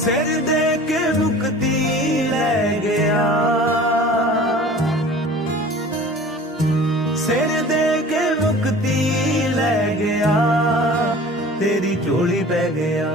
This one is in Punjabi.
ਸਿਰ ਦੇ ਕੇ ਮੁਕਤੀ ਲੈ ਗਿਆ, ਸਿਰ ਦੇ ਕੇ ਮੁਕਤੀ ਲੈ ਗਿਆ, ਤੇਰੀ ਝੋਲੀ ਪੈ ਗਿਆ।